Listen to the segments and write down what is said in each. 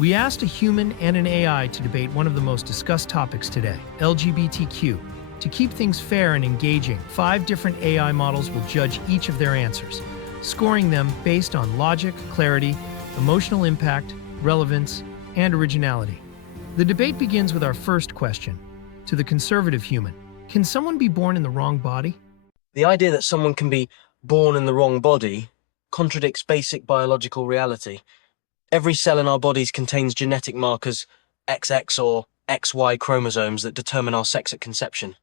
We asked a human and an AI to debate one of the most discussed topics today, LGBTQ. To keep things fair and engaging, 5 different AI models will judge each of their answers, scoring them based on logic, clarity, emotional impact, relevance, and originality. The debate begins with our first question. To the conservative human, can someone be born in the wrong body? The idea that someone can be born in the wrong body contradicts basic biological reality. Every cell in our bodies contains genetic markers, XX or XY chromosomes that determine our sex at conception.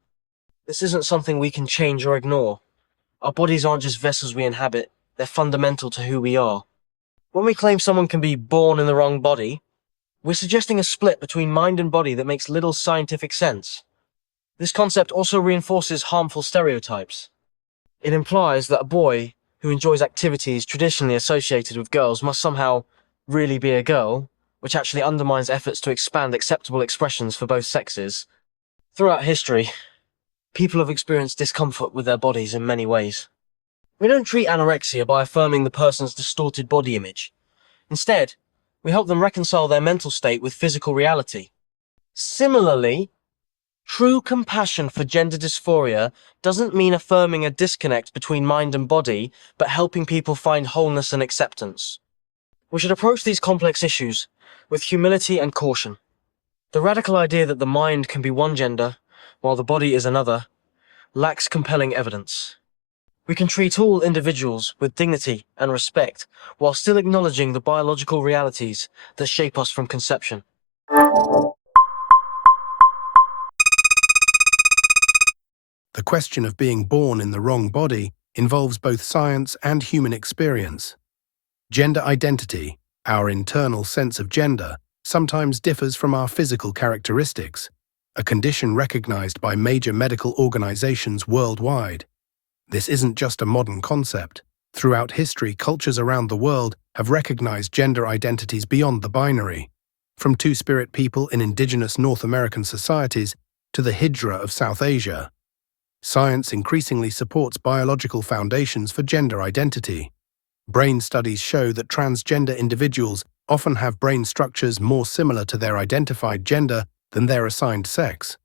This isn't something we can change or ignore. Our bodies aren't just vessels we inhabit, they're fundamental to who we are. When we claim someone can be born in the wrong body, we're suggesting a split between mind and body that makes little scientific sense. This concept also reinforces harmful stereotypes. It implies that a boy who enjoys activities traditionally associated with girls must somehow really be a girl, which actually undermines efforts to expand acceptable expressions for both sexes. Throughout history, people have experienced discomfort with their bodies in many ways. We don't treat anorexia by affirming the person's distorted body image. Instead, we help them reconcile their mental state with physical reality. Similarly, true compassion for gender dysphoria doesn't mean affirming a disconnect between mind and body, but helping people find wholeness and acceptance. We should approach these complex issues with humility and caution. The radical idea that the mind can be one gender, while the body is another, lacks compelling evidence. We can treat all individuals with dignity and respect, while still acknowledging the biological realities that shape us from conception. The question of being born in the wrong body involves both science and human experience. Gender identity, our internal sense of gender, sometimes differs from our physical characteristics, a condition recognized by major medical organizations worldwide. This isn't just a modern concept. Throughout history, cultures around the world have recognized gender identities beyond the binary, from Two-Spirit people in indigenous North American societies to the Hijra of South Asia. Science increasingly supports biological foundations for gender identity. Brain studies show that transgender individuals often have brain structures more similar to their identified gender than their assigned sex.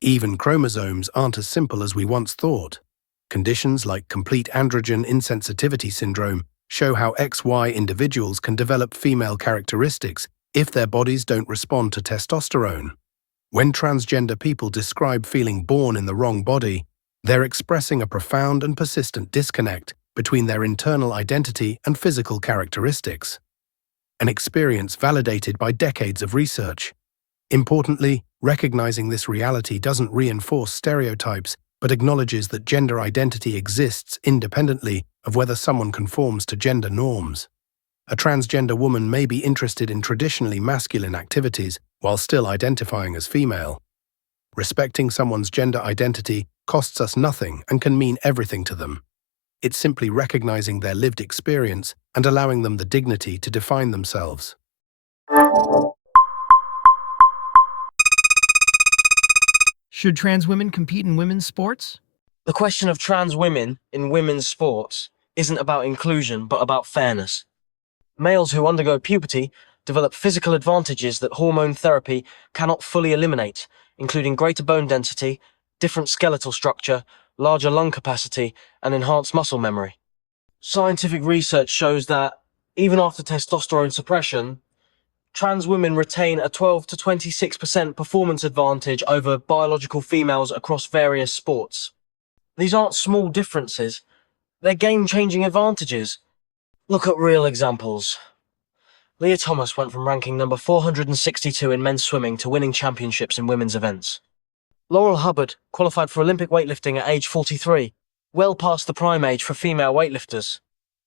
Even chromosomes aren't as simple as we once thought. Conditions like complete androgen insensitivity syndrome show how XY individuals can develop female characteristics if their bodies don't respond to testosterone. When transgender people describe feeling born in the wrong body, they're expressing a profound and persistent disconnect between their internal identity and physical characteristics. An experience validated by decades of research. Importantly, recognizing this reality doesn't reinforce stereotypes, but acknowledges that gender identity exists independently of whether someone conforms to gender norms. A transgender woman may be interested in traditionally masculine activities while still identifying as female. Respecting someone's gender identity costs us nothing and can mean everything to them. It's simply recognizing their lived experience and allowing them the dignity to define themselves. Should trans women compete in women's sports? The question of trans women in women's sports isn't about inclusion, but about fairness. Males who undergo puberty develop physical advantages that hormone therapy cannot fully eliminate, including greater bone density, different skeletal structure, larger lung capacity, and enhanced muscle memory. Scientific research shows that, even after testosterone suppression, trans women retain a 12 to 26% performance advantage over biological females across various sports. These aren't small differences, they're game-changing advantages. Look at real examples. Leah Thomas went from ranking number 462 in men's swimming to winning championships in women's events. Laurel Hubbard qualified for Olympic weightlifting at age 43, well past the prime age for female weightlifters.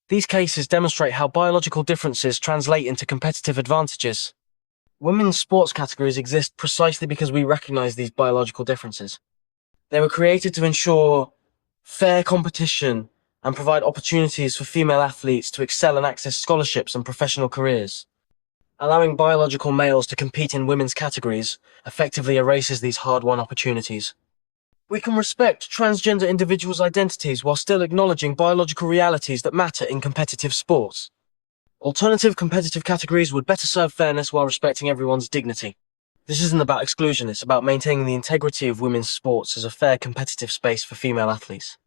These cases demonstrate how biological differences translate into competitive advantages. Women's sports categories exist precisely because we recognize these biological differences. They were created to ensure fair competition and provide opportunities for female athletes to excel and access scholarships and professional careers. Allowing biological males to compete in women's categories effectively erases these hard-won opportunities. We can respect transgender individuals' identities while still acknowledging biological realities that matter in competitive sports. Alternative competitive categories would better serve fairness while respecting everyone's dignity. This isn't about exclusion, it's about maintaining the integrity of women's sports as a fair competitive space for female athletes.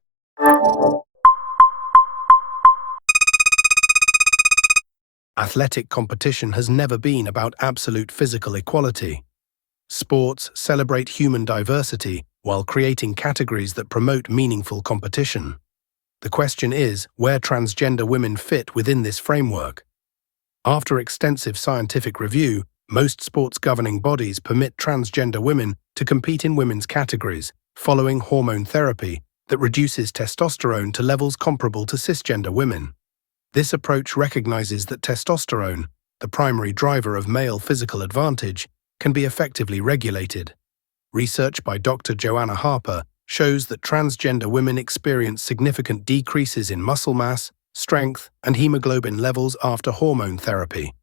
Athletic competition has never been about absolute physical equality. Sports celebrate human diversity while creating categories that promote meaningful competition. The question is where transgender women fit within this framework. After extensive scientific review, most sports governing bodies permit transgender women to compete in women's categories following hormone therapy that reduces testosterone to levels comparable to cisgender women. This approach recognizes that testosterone, the primary driver of male physical advantage, can be effectively regulated. Research by Dr. Joanna Harper shows that transgender women experience significant decreases in muscle mass, strength, and hemoglobin levels after hormone therapy,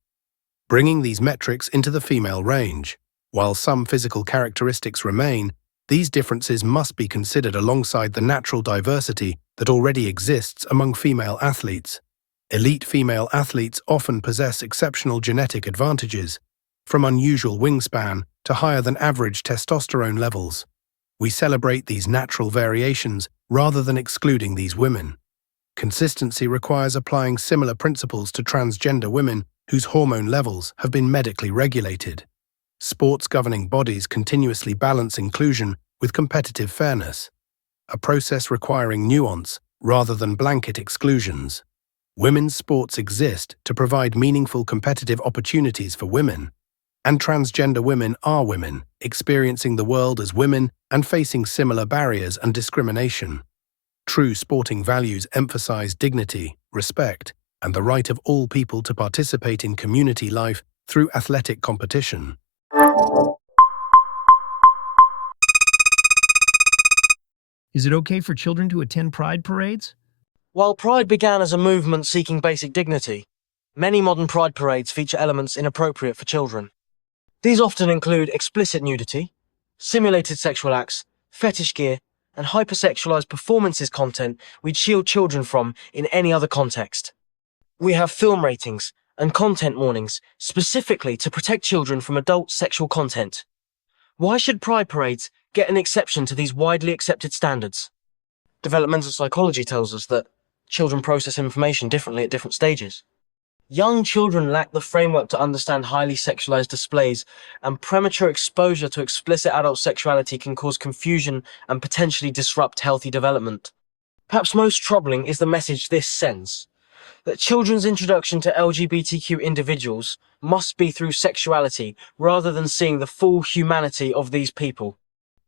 bringing these metrics into the female range. While some physical characteristics remain, these differences must be considered alongside the natural diversity that already exists among female athletes. Elite female athletes often possess exceptional genetic advantages, from unusual wingspan to higher than average testosterone levels. We celebrate these natural variations rather than excluding these women. Consistency requires applying similar principles to transgender women whose hormone levels have been medically regulated. Sports governing bodies continuously balance inclusion with competitive fairness, a process requiring nuance rather than blanket exclusions. Women's sports exist to provide meaningful competitive opportunities for women, and transgender women are women, experiencing the world as women and facing similar barriers and discrimination. True sporting values emphasize dignity, respect, and the right of all people to participate in community life through athletic competition. Is it okay for children to attend pride parades? While Pride began as a movement seeking basic dignity, many modern Pride parades feature elements inappropriate for children. These often include explicit nudity, simulated sexual acts, fetish gear, and hypersexualized performances content we'd shield children from in any other context. We have film ratings and content warnings specifically to protect children from adult sexual content. Why should Pride parades get an exception to these widely accepted standards? Developmental psychology tells us that children process information differently at different stages. Young children lack the framework to understand highly sexualized displays, and premature exposure to explicit adult sexuality can cause confusion and potentially disrupt healthy development. Perhaps most troubling is the message this sends, that children's introduction to LGBTQ individuals must be through sexuality rather than seeing the full humanity of these people.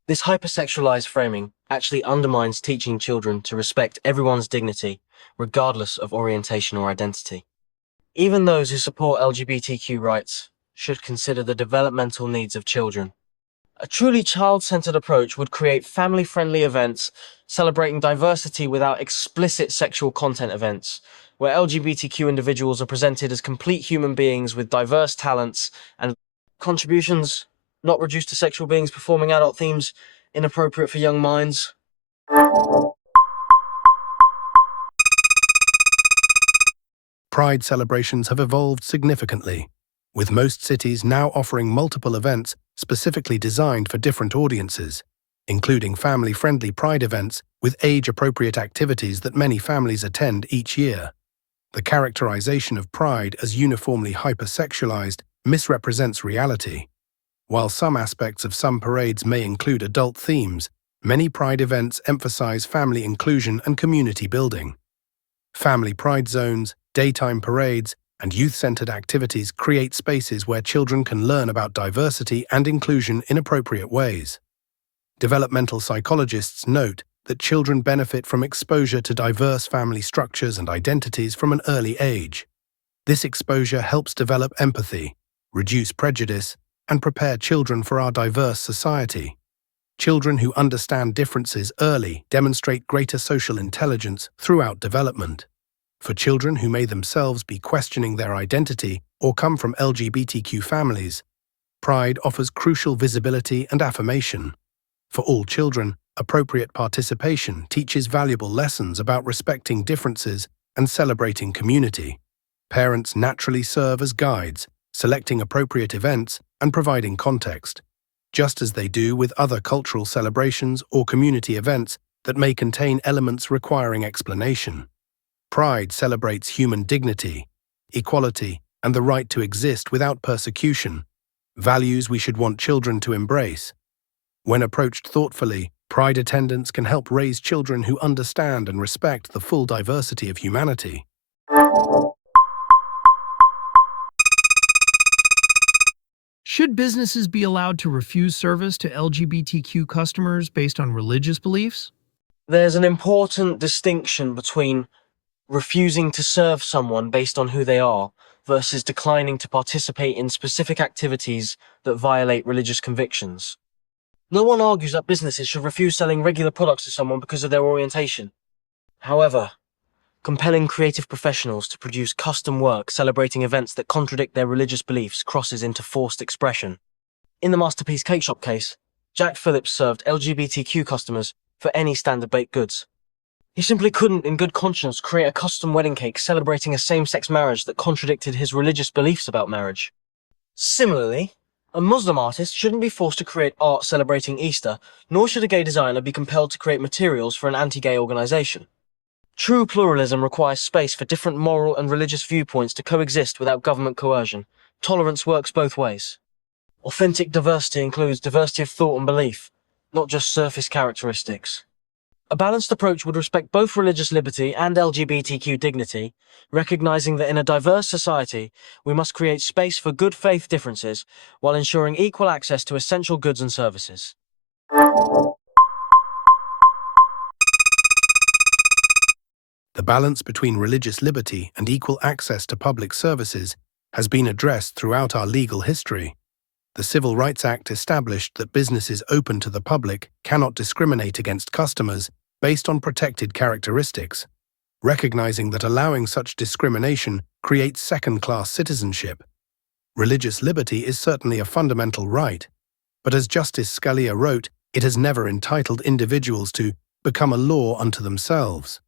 This hypersexualized framing actually undermines teaching children to respect everyone's dignity, regardless of orientation or identity. Even those who support LGBTQ rights should consider the developmental needs of children. A truly child-centered approach would create family-friendly events celebrating diversity without explicit sexual content events, where LGBTQ individuals are presented as complete human beings with diverse talents and contributions, not reduced to sexual beings performing adult themes inappropriate for young minds. Pride celebrations have evolved significantly, with most cities now offering multiple events specifically designed for different audiences, including family-friendly Pride events with age-appropriate activities that many families attend each year. The characterization of Pride as uniformly hypersexualized misrepresents reality. While some aspects of some parades may include adult themes, many Pride events emphasize family inclusion and community building. Family Pride zones, daytime parades, and youth-centered activities create spaces where children can learn about diversity and inclusion in appropriate ways. Developmental psychologists note that children benefit from exposure to diverse family structures and identities from an early age. This exposure helps develop empathy, reduce prejudice, and prepare children for our diverse society. Children who understand differences early demonstrate greater social intelligence throughout development. For children who may themselves be questioning their identity or come from LGBTQ families, Pride offers crucial visibility and affirmation. For all children, appropriate participation teaches valuable lessons about respecting differences and celebrating community. Parents naturally serve as guides, selecting appropriate events and providing context, just as they do with other cultural celebrations or community events that may contain elements requiring explanation. Pride celebrates human dignity, equality, and the right to exist without persecution, values we should want children to embrace. When approached thoughtfully, Pride attendants can help raise children who understand and respect the full diversity of humanity. Should businesses be allowed to refuse service to LGBTQ customers based on religious beliefs? There's an important distinction between refusing to serve someone based on who they are versus declining to participate in specific activities that violate religious convictions. No one argues that businesses should refuse selling regular products to someone because of their orientation. However, compelling creative professionals to produce custom work celebrating events that contradict their religious beliefs crosses into forced expression. In the Masterpiece Cake Shop case, Jack Phillips served LGBTQ customers for any standard baked goods. He simply couldn't, in good conscience, create a custom wedding cake celebrating a same-sex marriage that contradicted his religious beliefs about marriage. Similarly, a Muslim artist shouldn't be forced to create art celebrating Easter, nor should a gay designer be compelled to create materials for an anti-gay organization. True pluralism requires space for different moral and religious viewpoints to coexist without government coercion. Tolerance works both ways. Authentic diversity includes diversity of thought and belief, not just surface characteristics. A balanced approach would respect both religious liberty and LGBTQ dignity, recognizing that in a diverse society, we must create space for good faith differences while ensuring equal access to essential goods and services. The balance between religious liberty and equal access to public services has been addressed throughout our legal history. The Civil Rights Act established that businesses open to the public cannot discriminate against customers based on protected characteristics, recognizing that allowing such discrimination creates second-class citizenship. Religious liberty is certainly a fundamental right, but as Justice Scalia wrote, it has never entitled individuals to become a law unto themselves.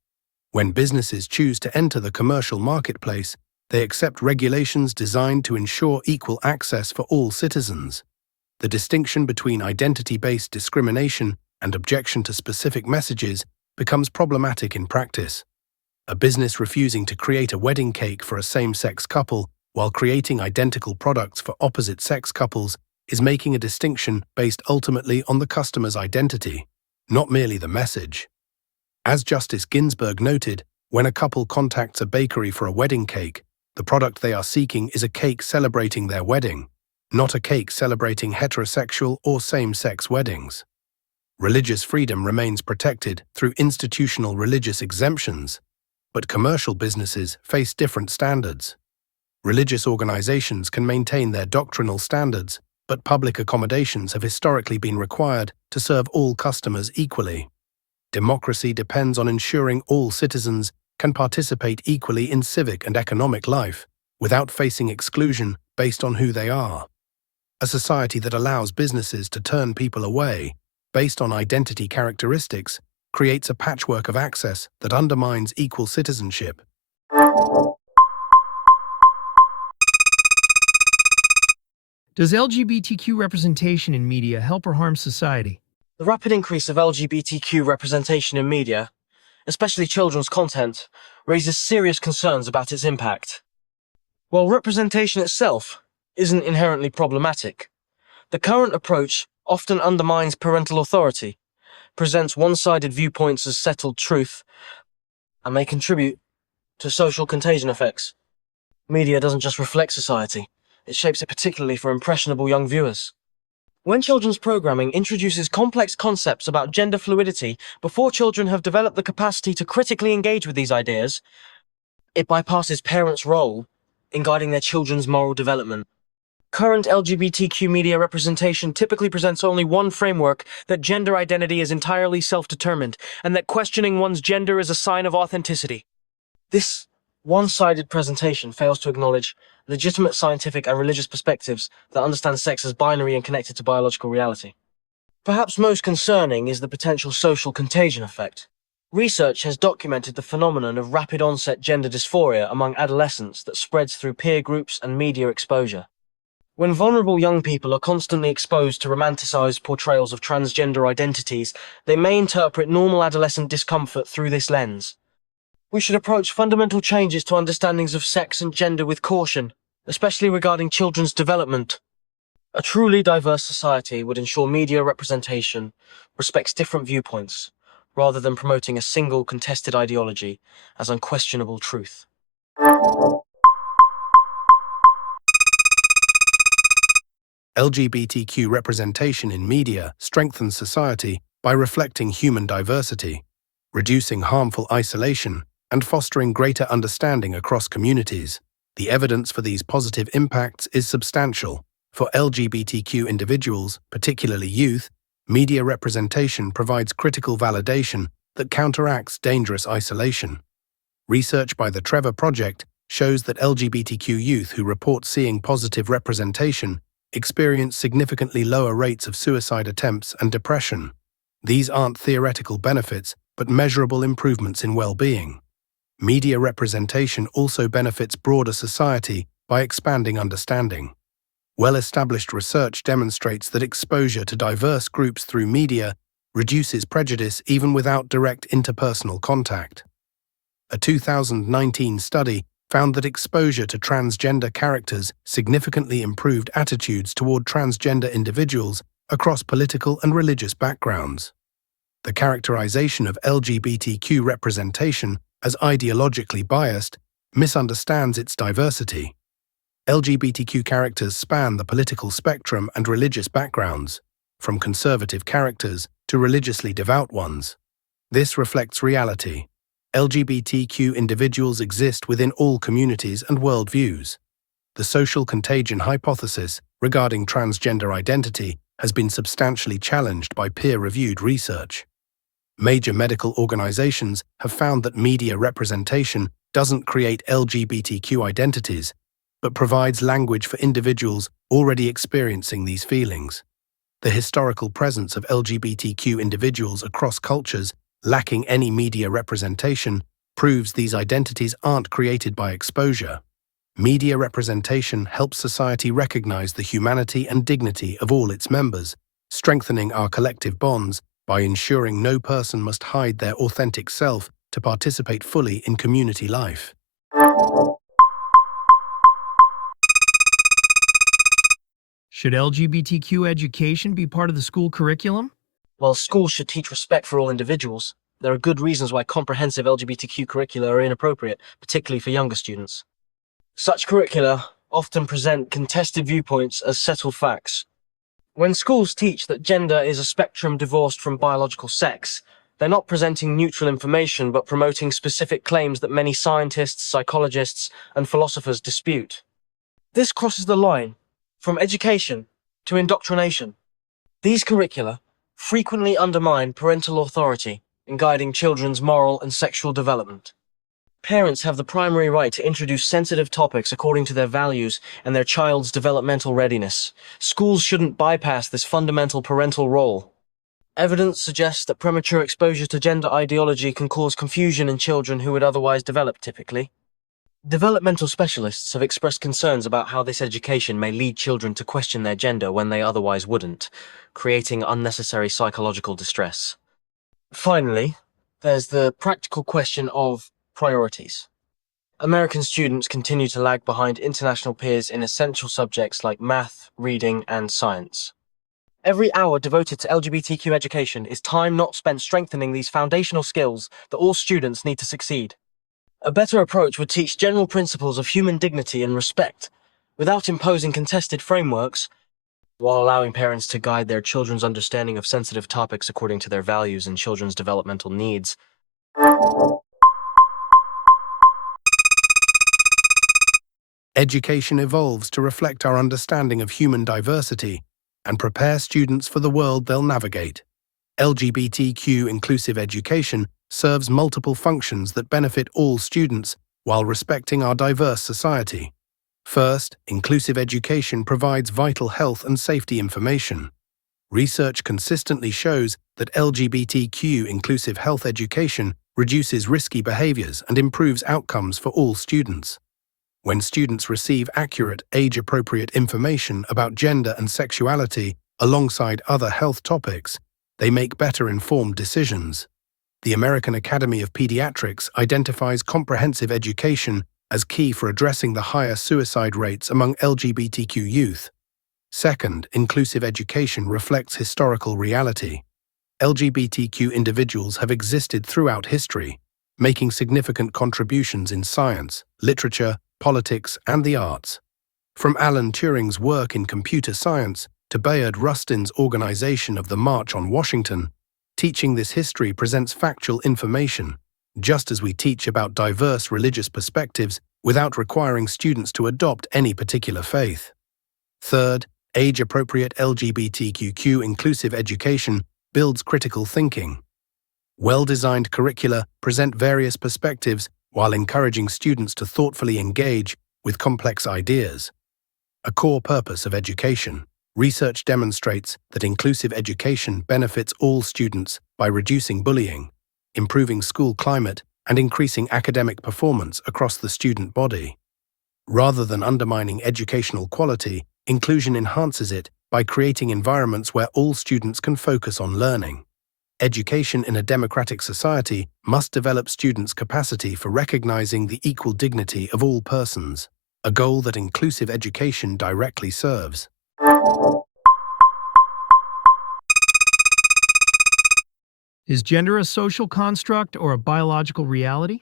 When businesses choose to enter the commercial marketplace, they accept regulations designed to ensure equal access for all citizens. The distinction between identity-based discrimination and objection to specific messages becomes problematic in practice. A business refusing to create a wedding cake for a same-sex couple while creating identical products for opposite-sex couples is making a distinction based ultimately on the customer's identity, not merely the message. As Justice Ginsburg noted, when a couple contacts a bakery for a wedding cake, the product they are seeking is a cake celebrating their wedding, not a cake celebrating heterosexual or same-sex weddings. Religious freedom remains protected through institutional religious exemptions, but commercial businesses face different standards. Religious organizations can maintain their doctrinal standards, but public accommodations have historically been required to serve all customers equally. Democracy depends on ensuring all citizens can participate equally in civic and economic life without facing exclusion based on who they are. A society that allows businesses to turn people away based on identity characteristics creates a patchwork of access that undermines equal citizenship. Does LGBTQ representation in media help or harm society? The rapid increase of LGBTQ representation in media, especially children's content, raises serious concerns about its impact. While representation itself isn't inherently problematic, the current approach often undermines parental authority, presents one-sided viewpoints as settled truth, and may contribute to social contagion effects. Media doesn't just reflect society, it shapes it particularly for impressionable young viewers. When children's programming introduces complex concepts about gender fluidity before children have developed the capacity to critically engage with these ideas, it bypasses parents' role in guiding their children's moral development. Current LGBTQ media representation typically presents only one framework: that gender identity is entirely self-determined, and that questioning one's gender is a sign of authenticity. This one-sided presentation fails to acknowledge legitimate scientific and religious perspectives that understand sex as binary and connected to biological reality. Perhaps most concerning is the potential social contagion effect. Research has documented the phenomenon of rapid onset gender dysphoria among adolescents that spreads through peer groups and media exposure. When vulnerable young people are constantly exposed to romanticized portrayals of transgender identities, they may interpret normal adolescent discomfort through this lens. We should approach fundamental changes to understandings of sex and gender with caution, especially regarding children's development. A truly diverse society would ensure media representation respects different viewpoints, rather than promoting a single contested ideology as unquestionable truth. LGBTQ representation in media strengthens society by reflecting human diversity, reducing harmful isolation, and fostering greater understanding across communities. The evidence for these positive impacts is substantial. For LGBTQ individuals, particularly youth, media representation provides critical validation that counteracts dangerous isolation. Research by the Trevor Project shows that LGBTQ youth who report seeing positive representation experience significantly lower rates of suicide attempts and depression. These aren't theoretical benefits, but measurable improvements in well-being. Media representation also benefits broader society by expanding understanding. Well-established research demonstrates that exposure to diverse groups through media reduces prejudice even without direct interpersonal contact. A 2019 study found that exposure to transgender characters significantly improved attitudes toward transgender individuals across political and religious backgrounds. The characterization of LGBTQ representation as ideologically biased misunderstands its diversity. LGBTQ characters span the political spectrum and religious backgrounds, from conservative characters to religiously devout ones. This reflects reality. LGBTQ individuals exist within all communities and worldviews. The social contagion hypothesis regarding transgender identity has been substantially challenged by peer-reviewed research. Major medical organizations have found that media representation doesn't create LGBTQ identities, but provides language for individuals already experiencing these feelings. The historical presence of LGBTQ individuals across cultures lacking any media representation proves these identities aren't created by exposure. Media representation helps society recognize the humanity and dignity of all its members, strengthening our collective bonds by ensuring no person must hide their authentic self to participate fully in community life. Should LGBTQ education be part of the school curriculum? While schools should teach respect for all individuals, there are good reasons why comprehensive LGBTQ curricula are inappropriate, particularly for younger students. Such curricula often present contested viewpoints as settled facts. When schools teach that gender is a spectrum divorced from biological sex, they're not presenting neutral information but promoting specific claims that many scientists, psychologists, and philosophers dispute. This crosses the line from education to indoctrination. These curricula frequently undermine parental authority in guiding children's moral and sexual development. Parents have the primary right to introduce sensitive topics according to their values and their child's developmental readiness. Schools shouldn't bypass this fundamental parental role. Evidence suggests that premature exposure to gender ideology can cause confusion in children who would otherwise develop typically. Developmental specialists have expressed concerns about how this education may lead children to question their gender when they otherwise wouldn't, creating unnecessary psychological distress. Finally, there's the practical question of priorities. American students continue to lag behind international peers in essential subjects like math, reading, and science. Every hour devoted to LGBTQ education is time not spent strengthening these foundational skills that all students need to succeed. A better approach would teach general principles of human dignity and respect, without imposing contested frameworks, while allowing parents to guide their children's understanding of sensitive topics according to their values and children's developmental needs. Education evolves to reflect our understanding of human diversity and prepare students for the world they'll navigate. LGBTQ inclusive education serves multiple functions that benefit all students while respecting our diverse society. First, inclusive education provides vital health and safety information. Research consistently shows that LGBTQ inclusive health education reduces risky behaviors, and improves outcomes for all students. When students receive accurate, age-appropriate information about gender and sexuality alongside other health topics, they make better informed decisions. The American Academy of Pediatrics identifies comprehensive education as key for addressing the higher suicide rates among LGBTQ youth. Second, inclusive education reflects historical reality. LGBTQ individuals have existed throughout history, making significant contributions in science, literature, politics, and the arts. From Alan Turing's work in computer science to Bayard Rustin's organization of the March on Washington, teaching this history presents factual information, just as we teach about diverse religious perspectives without requiring students to adopt any particular faith. Third, age-appropriate LGBTQ inclusive education builds critical thinking. Well-designed curricula present various perspectives while encouraging students to thoughtfully engage with complex ideas. A core purpose of education. Research demonstrates that inclusive education benefits all students by reducing bullying, improving school climate, and increasing academic performance across the student body. Rather than undermining educational quality, inclusion enhances it by creating environments where all students can focus on learning. Education in a democratic society must develop students' capacity for recognizing the equal dignity of all persons, a goal that inclusive education directly serves. Is gender a social construct or a biological reality?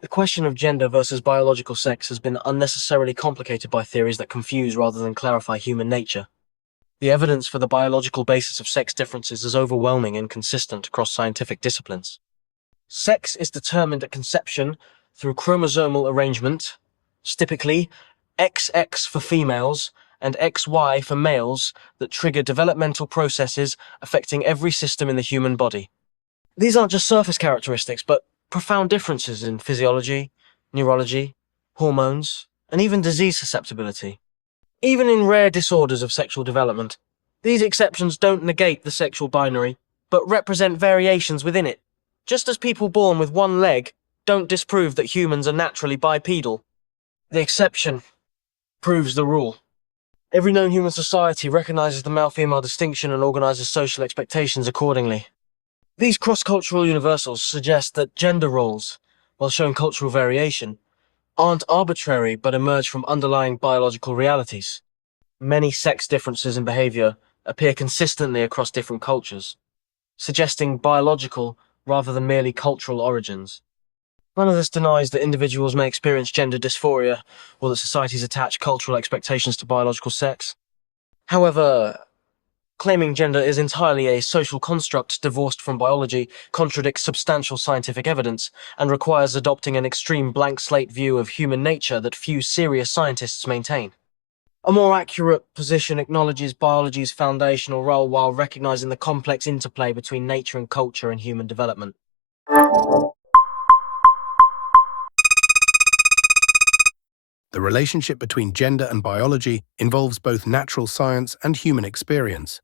The question of gender versus biological sex has been unnecessarily complicated by theories that confuse rather than clarify human nature. The evidence for the biological basis of sex differences is overwhelming and consistent across scientific disciplines. Sex is determined at conception through chromosomal arrangement, typically XX for females and XY for males, that trigger developmental processes affecting every system in the human body. These aren't just surface characteristics, but profound differences in physiology, neurology, hormones, and even disease susceptibility. Even in rare disorders of sexual development, these exceptions don't negate the sexual binary, but represent variations within it. Just as people born with one leg don't disprove that humans are naturally bipedal, the exception proves the rule. Every known human society recognizes the male-female distinction and organizes social expectations accordingly. These cross-cultural universals suggest that gender roles, while showing cultural variation, aren't arbitrary but emerge from underlying biological realities. Many sex differences in behavior appear consistently across different cultures, suggesting biological rather than merely cultural origins. None of this denies that individuals may experience gender dysphoria or that societies attach cultural expectations to biological sex. However, claiming gender is entirely a social construct divorced from biology contradicts substantial scientific evidence and requires adopting an extreme blank slate view of human nature that few serious scientists maintain. A more accurate position acknowledges biology's foundational role while recognizing the complex interplay between nature and culture and human development. The relationship between gender and biology involves both natural science and human experience.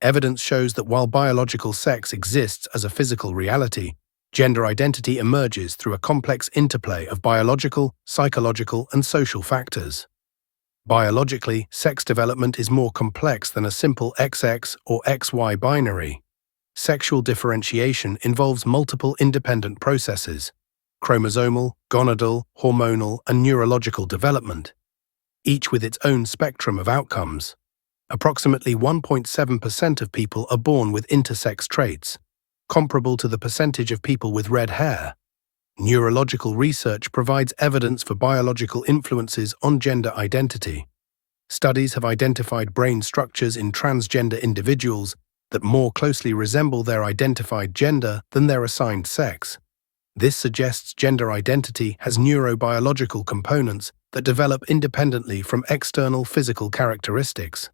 Evidence shows that while biological sex exists as a physical reality, gender identity emerges through a complex interplay of biological, psychological, and social factors. Biologically, sex development is more complex than a simple XX or XY binary. Sexual differentiation involves multiple independent processes: chromosomal, gonadal, hormonal, and neurological development, each with its own spectrum of outcomes. Approximately 1.7% of people are born with intersex traits, comparable to the percentage of people with red hair. Neurological research provides evidence for biological influences on gender identity. Studies have identified brain structures in transgender individuals that more closely resemble their identified gender than their assigned sex. This suggests gender identity has neurobiological components that develop independently from external physical characteristics.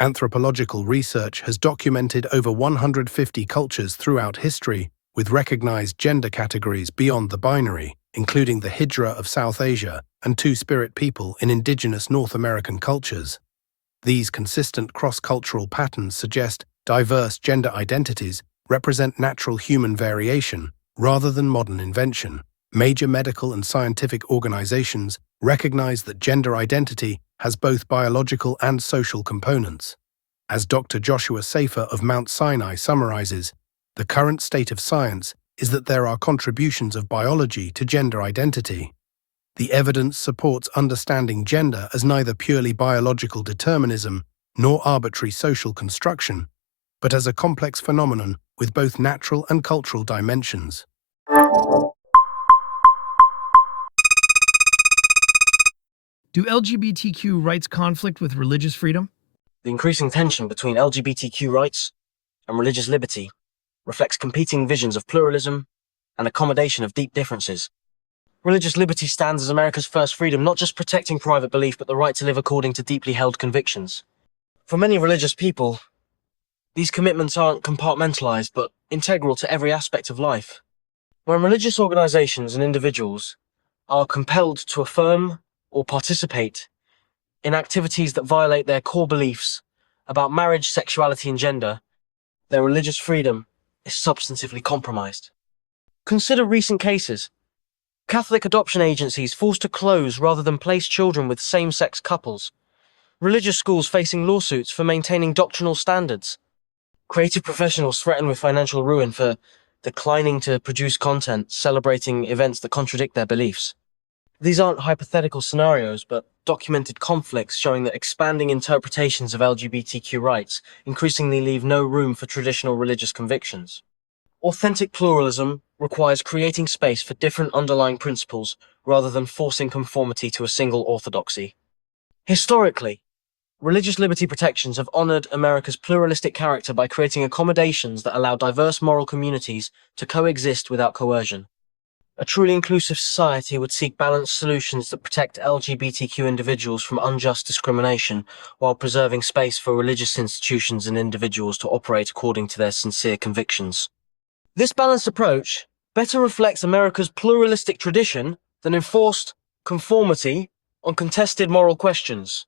Anthropological research has documented over 150 cultures throughout history with recognized gender categories beyond the binary, including the Hijra of South Asia and Two-Spirit people in indigenous North American cultures. These consistent cross-cultural patterns suggest diverse gender identities represent natural human variation, rather than modern invention. Major medical and scientific organizations recognize that gender identity has both biological and social components. As Dr. Joshua Safer of Mount Sinai summarizes, the current state of science is that there are contributions of biology to gender identity. The evidence supports understanding gender as neither purely biological determinism nor arbitrary social construction, but as a complex phenomenon with both natural and cultural dimensions. Do LGBTQ rights conflict with religious freedom? The increasing tension between LGBTQ rights and religious liberty reflects competing visions of pluralism and accommodation of deep differences. Religious liberty stands as America's first freedom, not just protecting private belief, but the right to live according to deeply held convictions. For many religious people, these commitments aren't compartmentalized, but integral to every aspect of life. When religious organizations and individuals are compelled to affirm or participate in activities that violate their core beliefs about marriage, sexuality, and gender, their religious freedom is substantively compromised. Consider recent cases. Catholic adoption agencies forced to close rather than place children with same-sex couples. Religious schools facing lawsuits for maintaining doctrinal standards. Creative professionals threatened with financial ruin for declining to produce content celebrating events that contradict their beliefs. These aren't hypothetical scenarios, but documented conflicts showing that expanding interpretations of LGBTQ rights increasingly leave no room for traditional religious convictions. Authentic pluralism requires creating space for different underlying principles rather than forcing conformity to a single orthodoxy. Historically, religious liberty protections have honored America's pluralistic character by creating accommodations that allow diverse moral communities to coexist without coercion. A truly inclusive society would seek balanced solutions that protect LGBTQ individuals from unjust discrimination while preserving space for religious institutions and individuals to operate according to their sincere convictions. This balanced approach better reflects America's pluralistic tradition than enforced conformity on contested moral questions.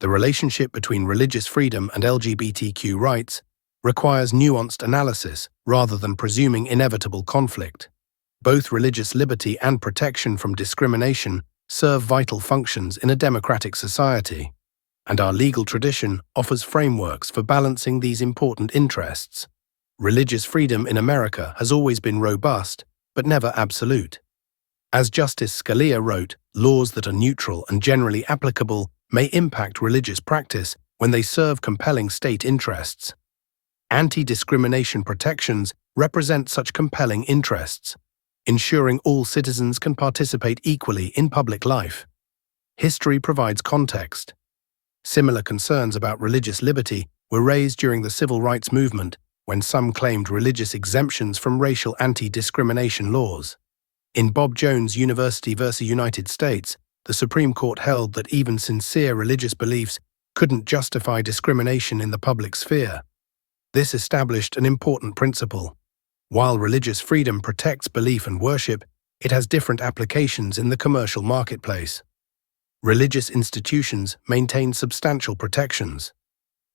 The relationship between religious freedom and LGBTQ rights requires nuanced analysis rather than presuming inevitable conflict. Both religious liberty and protection from discrimination serve vital functions in a democratic society, and our legal tradition offers frameworks for balancing these important interests. Religious freedom in America has always been robust, but never absolute. As Justice Scalia wrote, laws that are neutral and generally applicable may impact religious practice when they serve compelling state interests. Anti-discrimination protections represent such compelling interests, ensuring all citizens can participate equally in public life. History provides context. Similar concerns about religious liberty were raised during the civil rights movement when some claimed religious exemptions from racial anti-discrimination laws. In Bob Jones University v. United States, the Supreme Court held that even sincere religious beliefs couldn't justify discrimination in the public sphere. This established an important principle. While religious freedom protects belief and worship, it has different applications in the commercial marketplace. Religious institutions maintain substantial protections.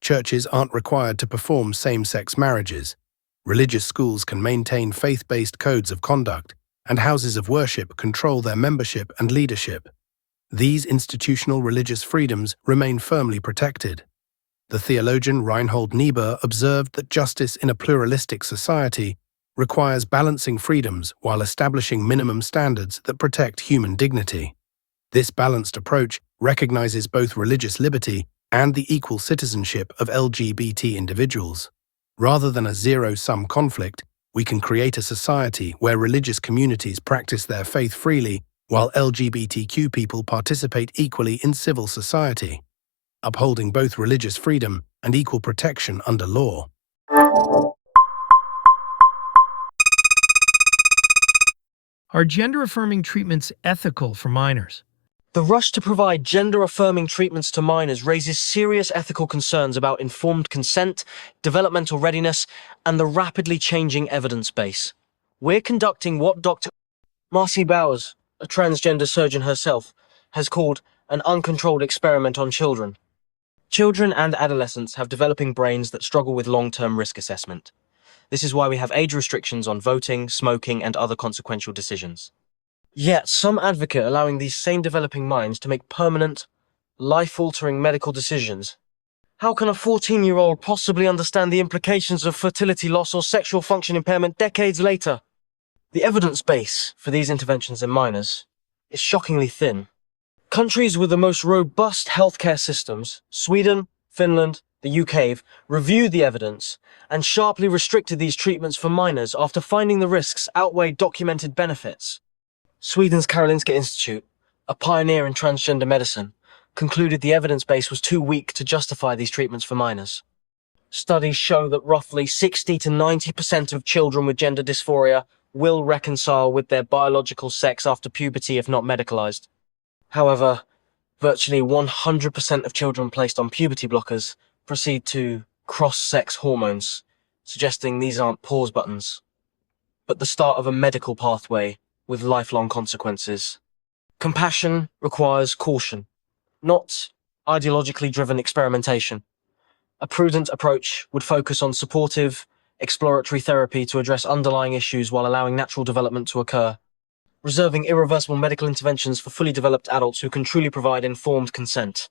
Churches aren't required to perform same-sex marriages. Religious schools can maintain faith-based codes of conduct, and houses of worship control their membership and leadership. These institutional religious freedoms remain firmly protected. The theologian Reinhold Niebuhr observed that justice in a pluralistic society requires balancing freedoms while establishing minimum standards that protect human dignity. This balanced approach recognizes both religious liberty and the equal citizenship of LGBT individuals. Rather than a zero-sum conflict, we can create a society where religious communities practice their faith freely while LGBTQ people participate equally in civil society, upholding both religious freedom and equal protection under law. Are gender-affirming treatments ethical for minors? The rush to provide gender-affirming treatments to minors raises serious ethical concerns about informed consent, developmental readiness, and the rapidly changing evidence base. We're conducting what Dr. Marcy Bowers, a transgender surgeon herself, has called an uncontrolled experiment on children. Children and adolescents have developing brains that struggle with long-term risk assessment. This is why we have age restrictions on voting, smoking, and other consequential decisions. Yet, some advocate allowing these same developing minds to make permanent, life-altering medical decisions. How can a 14-year-old possibly understand the implications of fertility loss or sexual function impairment decades later? The evidence base for these interventions in minors is shockingly thin. Countries with the most robust healthcare systems, Sweden, Finland, the UK, have reviewed the evidence and sharply restricted these treatments for minors after finding the risks outweigh documented benefits. Sweden's Karolinska Institute, a pioneer in transgender medicine, concluded the evidence base was too weak to justify these treatments for minors. Studies show that roughly 60 to 90% of children with gender dysphoria will reconcile with their biological sex after puberty if not medicalized. However, virtually 100% of children placed on puberty blockers proceed to cross-sex hormones, suggesting these aren't pause buttons, but the start of a medical pathway with lifelong consequences. Compassion requires caution, not ideologically driven experimentation. A prudent approach would focus on supportive, exploratory therapy to address underlying issues while allowing natural development to occur, reserving irreversible medical interventions for fully developed adults who can truly provide informed consent.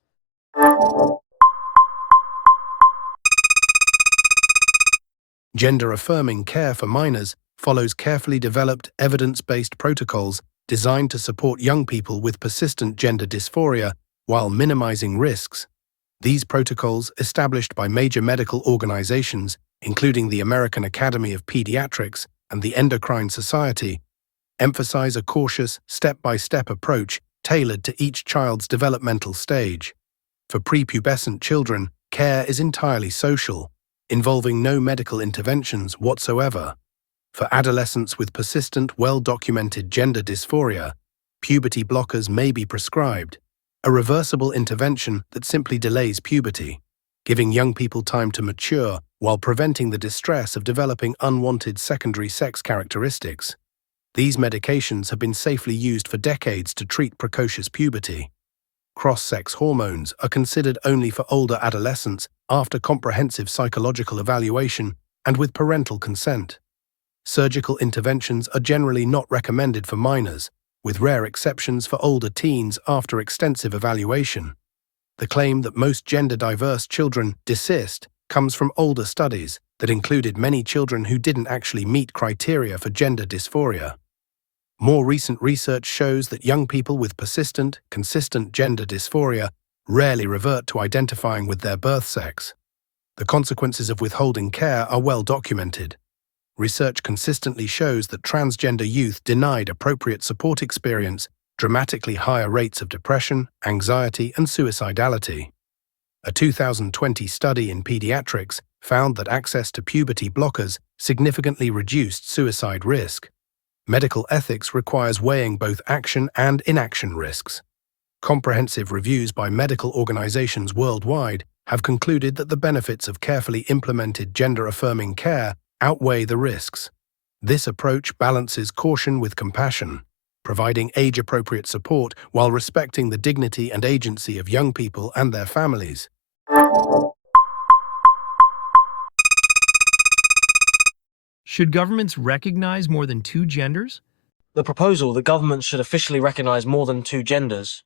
Gender-affirming care for minors follows carefully developed evidence-based protocols designed to support young people with persistent gender dysphoria while minimizing risks. These protocols, established by major medical organizations, including the American Academy of Pediatrics and the Endocrine Society, emphasize a cautious, step-by-step approach tailored to each child's developmental stage. For prepubescent children, care is entirely social, involving no medical interventions whatsoever. For adolescents with persistent, well-documented gender dysphoria, puberty blockers may be prescribed, a reversible intervention that simply delays puberty, giving young people time to mature while preventing the distress of developing unwanted secondary sex characteristics. These medications have been safely used for decades to treat precocious puberty. Cross-sex hormones are considered only for older adolescents after comprehensive psychological evaluation and with parental consent. Surgical interventions are generally not recommended for minors, with rare exceptions for older teens after extensive evaluation. The claim that most gender-diverse children desist comes from older studies that included many children who didn't actually meet criteria for gender dysphoria. More recent research shows that young people with persistent, consistent gender dysphoria rarely revert to identifying with their birth sex. The consequences of withholding care are well documented. Research consistently shows that transgender youth denied appropriate support experience dramatically higher rates of depression, anxiety, and suicidality. A 2020 study in pediatrics found that access to puberty blockers significantly reduced suicide risk. Medical ethics requires weighing both action and inaction risks. Comprehensive reviews by medical organizations worldwide have concluded that the benefits of carefully implemented gender-affirming care outweigh the risks. This approach balances caution with compassion, providing age-appropriate support while respecting the dignity and agency of young people and their families. Should governments recognize more than two genders? The proposal that governments should officially recognize more than two genders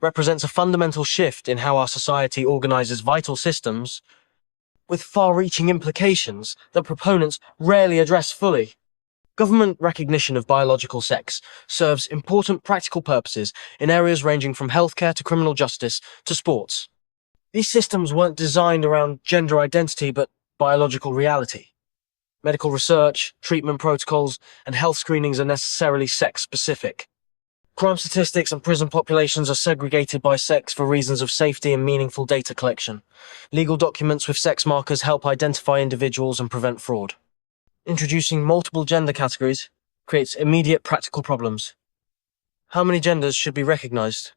represents a fundamental shift in how our society organizes vital systems, with far-reaching implications that proponents rarely address fully. Government recognition of biological sex serves important practical purposes in areas ranging from healthcare to criminal justice to sports. These systems weren't designed around gender identity but biological reality. Medical research, treatment protocols, and health screenings are necessarily sex-specific. Crime statistics and prison populations are segregated by sex for reasons of safety and meaningful data collection. Legal documents with sex markers help identify individuals and prevent fraud. Introducing multiple gender categories creates immediate practical problems. How many genders should be recognized?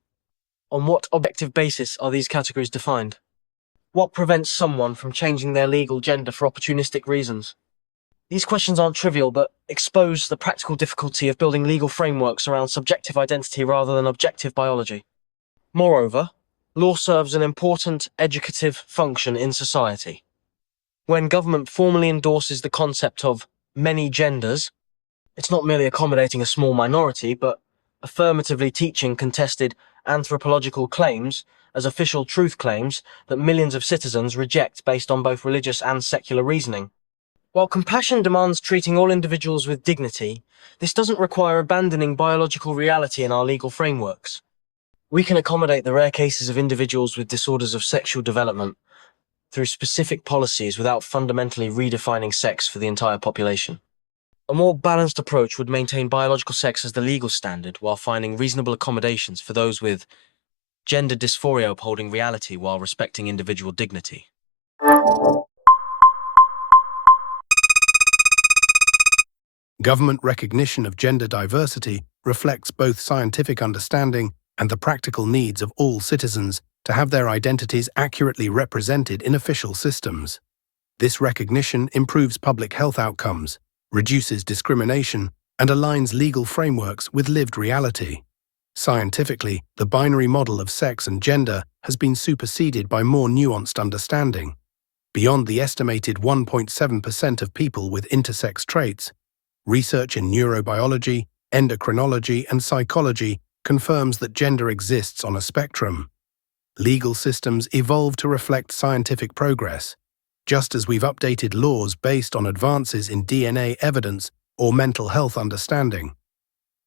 On what objective basis are these categories defined? What prevents someone from changing their legal gender for opportunistic reasons? These questions aren't trivial, but expose the practical difficulty of building legal frameworks around subjective identity rather than objective biology. Moreover, Law serves an important educative function in society. When government formally endorses the concept of many genders, it's not merely accommodating a small minority, but affirmatively teaching contested anthropological claims as official truth claims that millions of citizens reject based on both religious and secular reasoning. While compassion demands treating all individuals with dignity, this doesn't require abandoning biological reality in our legal frameworks. We can accommodate the rare cases of individuals with disorders of sexual development through specific policies without fundamentally redefining sex for the entire population. A more balanced approach would maintain biological sex as the legal standard while finding reasonable accommodations for those with gender dysphoria upholding reality while respecting individual dignity. Government recognition of gender diversity reflects both scientific understanding and the practical needs of all citizens to have their identities accurately represented in official systems. This recognition improves public health outcomes, reduces discrimination, and aligns legal frameworks with lived reality. Scientifically, the binary model of sex and gender has been superseded by more nuanced understanding. Beyond the estimated 1.7% of people with intersex traits, research in neurobiology, endocrinology, and psychology confirms that gender exists on a spectrum. Legal systems evolve to reflect scientific progress, just as we've updated laws based on advances in DNA evidence or mental health understanding.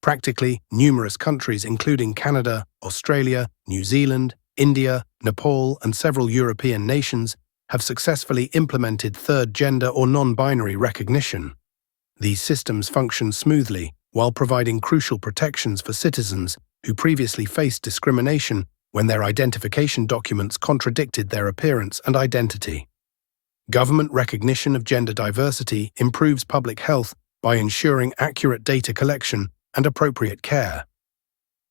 Practically, numerous countries including Canada, Australia, New Zealand, India, Nepal, and several European nations have successfully implemented third gender or non-binary recognition. These systems function smoothly while providing crucial protections for citizens who previously faced discrimination when their identification documents contradicted their appearance and identity. Government recognition of gender diversity improves public health by ensuring accurate data collection and appropriate care.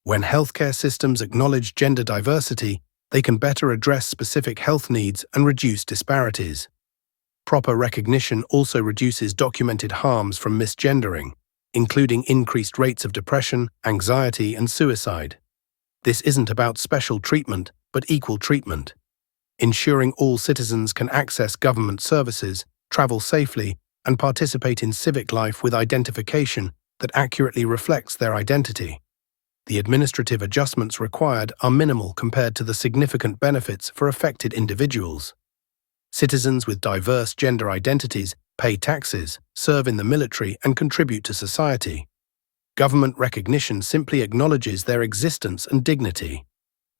When healthcare systems acknowledge gender diversity, they can better address specific health needs and reduce disparities. Proper recognition also reduces documented harms from misgendering, including increased rates of depression, anxiety, and suicide. This isn't about special treatment, but equal treatment. Ensuring all citizens can access government services, travel safely, and participate in civic life with identification that accurately reflects their identity. The administrative adjustments required are minimal compared to the significant benefits for affected individuals. Citizens with diverse gender identities pay taxes, serve in the military, and contribute to society. Government recognition simply acknowledges their existence and dignity,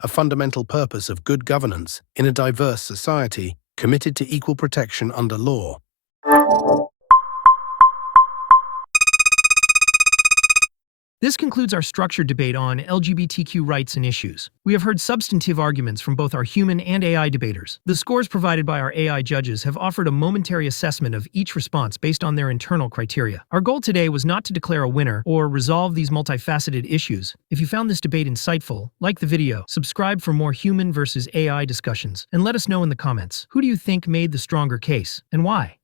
a fundamental purpose of good governance in a diverse society committed to equal protection under law. This concludes our structured debate on LGBTQ rights and issues. We have heard substantive arguments from both our human and AI debaters. The scores provided by our AI judges have offered a momentary assessment of each response based on their internal criteria. Our goal today was not to declare a winner or resolve these multifaceted issues. If you found this debate insightful, like the video, subscribe for more human versus AI discussions, and let us know in the comments, who do you think made the stronger case, and why?